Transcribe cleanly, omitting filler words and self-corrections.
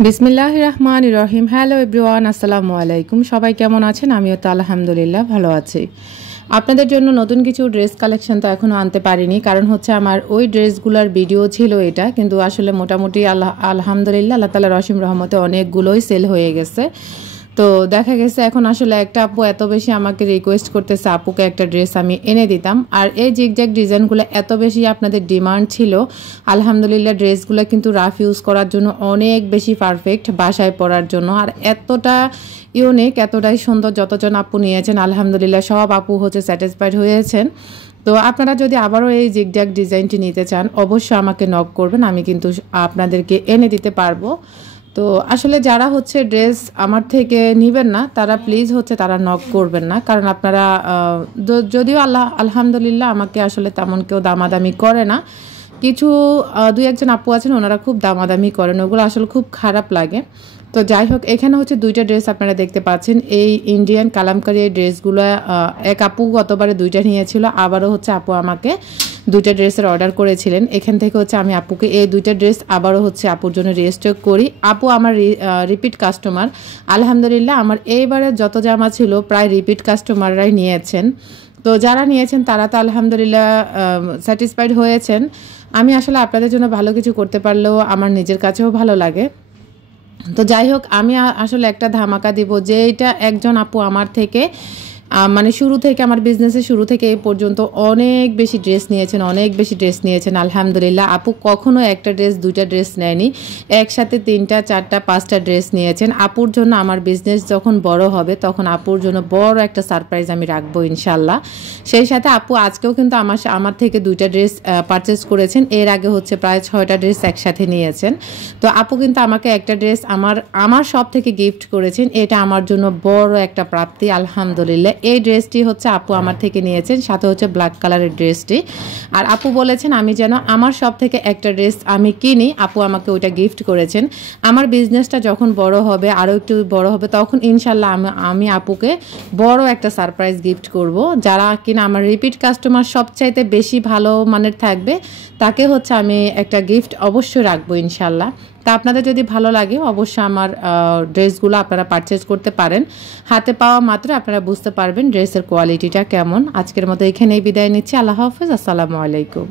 বিসমিল্লাহির রহমানির রহিম। Hello everyone, আসসালামু আলাইকুম। সবাই কেমন আছেন? আমিও তো আলহামদুলিল্লাহ ভালো আছি। আপনাদের জন্য নতুন কিছু ড্রেস কালেকশন তো এখনও আনতে পারিনি, কারণ হচ্ছে আমার ওই ড্রেসগুলোর ভিডিও ছিল এটা, কিন্তু আসলে মোটামুটি আলহামদুলিল্লাহ আল্লাহ তাআলার অসীম রহমতে অনেকগুলোই সেল হয়ে গেছে। তো দেখা গেছে এখন আসলে একটা আপু এত বেশি আমাকে রিকোয়েস্ট করতেছে আপুকে একটা ড্রেস আমি এনে দিতাম, আর এই জিগজ্যাগ ডিজাইনগুলো এত বেশি আপনাদের ডিমান্ড ছিল। আলহামদুলিল্লাহ ড্রেসগুলো কিন্তু রাফ ইউজ করার জন্য অনেক বেশি পারফেক্ট, বাসায় পরার জন্য, আর এতটা ইউনিক, এতটাই সুন্দর। যতজন আপু নিয়েছেন আলহামদুলিল্লাহ সব আপু হচ্ছে স্যাটিসফাইড হয়েছেন। তো আপনারা যদি আবারও এই জিগজ্যাগ ডিজাইনটি নিতে চান অবশ্যই আমাকে নক করবেন, আমি কিন্তু আপনাদেরকে এনে দিতে পারবো। তো আসলে যারা হচ্ছে ড্রেস আমার থেকে নেবেন না তারা প্লিজ হচ্ছে তারা নক করবেন না, কারণ আপনারা যদিও আলহামদুলিল্লাহ আমাকে আসলে তেমন কেউ দামাদামি করে না, কিছু দুই একজন আপু আছেন ওনারা খুব দামাদামি করেন, ওগুলো আসলে খুব খারাপ লাগে। তো যাই হোক, এখানে হচ্ছে দুইটা ড্রেস আপনারা দেখতে পাচ্ছেন, এই ইন্ডিয়ান কালামকারি এই ড্রেসগুলো এক আপু গতবারে দুইটা নিয়েছিল, আবারও হচ্ছে আপু আমাকে দুইটা ড্রেসের অর্ডার করেছিলেন। এখান থেকে হচ্ছে আমি আপুকে এই দুইটা ড্রেস আবারও হচ্ছে আপুর জন্য রেজিস্টার করি। আপু আমার রিপিট কাস্টমার। আলহামদুলিল্লাহ আমার এইবারে যত জামা ছিল প্রায় রিপিট কাস্টমাররাই নিয়েছেন। তো যারা নিয়েছেন তারা তো আলহামদুলিল্লাহ স্যাটিসফাইড হয়েছেন। আমি আসলে আপনাদের জন্য ভালো কিছু করতে পারলেও আমার নিজের কাছেও ভালো লাগে। তো যাই হোক, আমি আসলে একটা ধামাকা দিব যে এটা একজন আপু আমার থেকে মানে শুরু থেকে আমার বিজনেসের শুরু থেকে এই পর্যন্ত অনেক বেশি ড্রেস নিয়েছেন আলহামদুলিল্লাহ। আপু কখনো একটা ড্রেস দুইটা ড্রেস নেয়নি, একসাথে 3টা 4টা 5টা ড্রেস নিয়েছেন। আপুর জন্য আমার বিজনেস যখন বড় হবে তখন আপুর জন্য বড় একটা সারপ্রাইজ আমি রাখবো ইনশাল্লাহ। সেই সাথে আপু আজকেও কিন্তু আমার থেকে দুইটা ড্রেস পারচেস করেছেন, এর আগে হচ্ছে প্রায় 6টা ড্রেস একসাথে নিয়েছেন। তো আপু কিন্তু আমাকে একটা ড্রেস আমার সব থেকে গিফট করেছেন, এটা আমার জন্য বড় একটা প্রাপ্তি আলহামদুলিল্লাহ। এই ড্রেসটি হচ্ছে আপু আমার থেকে নিয়েছেন, সাথে হচ্ছে ব্ল্যাক কালারের ড্রেসটি। আর আপু বলেছেন আমি যেন আমার সব থেকে একটা ড্রেস আমি কিনি, আপু আমাকে ওইটা গিফট করেছেন। আমার বিজনেসটা যখন বড় হবে, আরও একটু বড় হবে, তখন ইনশাল্লাহ আমি আপুকে বড় একটা সারপ্রাইজ গিফট করব। যারা কিনা আমার রিপিট কাস্টমার সবচাইতে বেশি ভালো মানের থাকবে তাকে হচ্ছে আমি একটা গিফট অবশ্যই রাখবো ইনশাল্লাহ। তা আপনাদের যদি ভালো লাগে অবশ্যই আমার ড্রেসগুলো আপনারা পারচেজ করতে পারেন। হাতে পাওয়া মাত্র আপনারা বুঝতে পারবেন ড্রেসের কোয়ালিটিটা কেমন। আজকের মতো এখানেই বিদায় নিচ্ছি। আল্লাহ হাফেজ, আসসালামু আলাইকুম।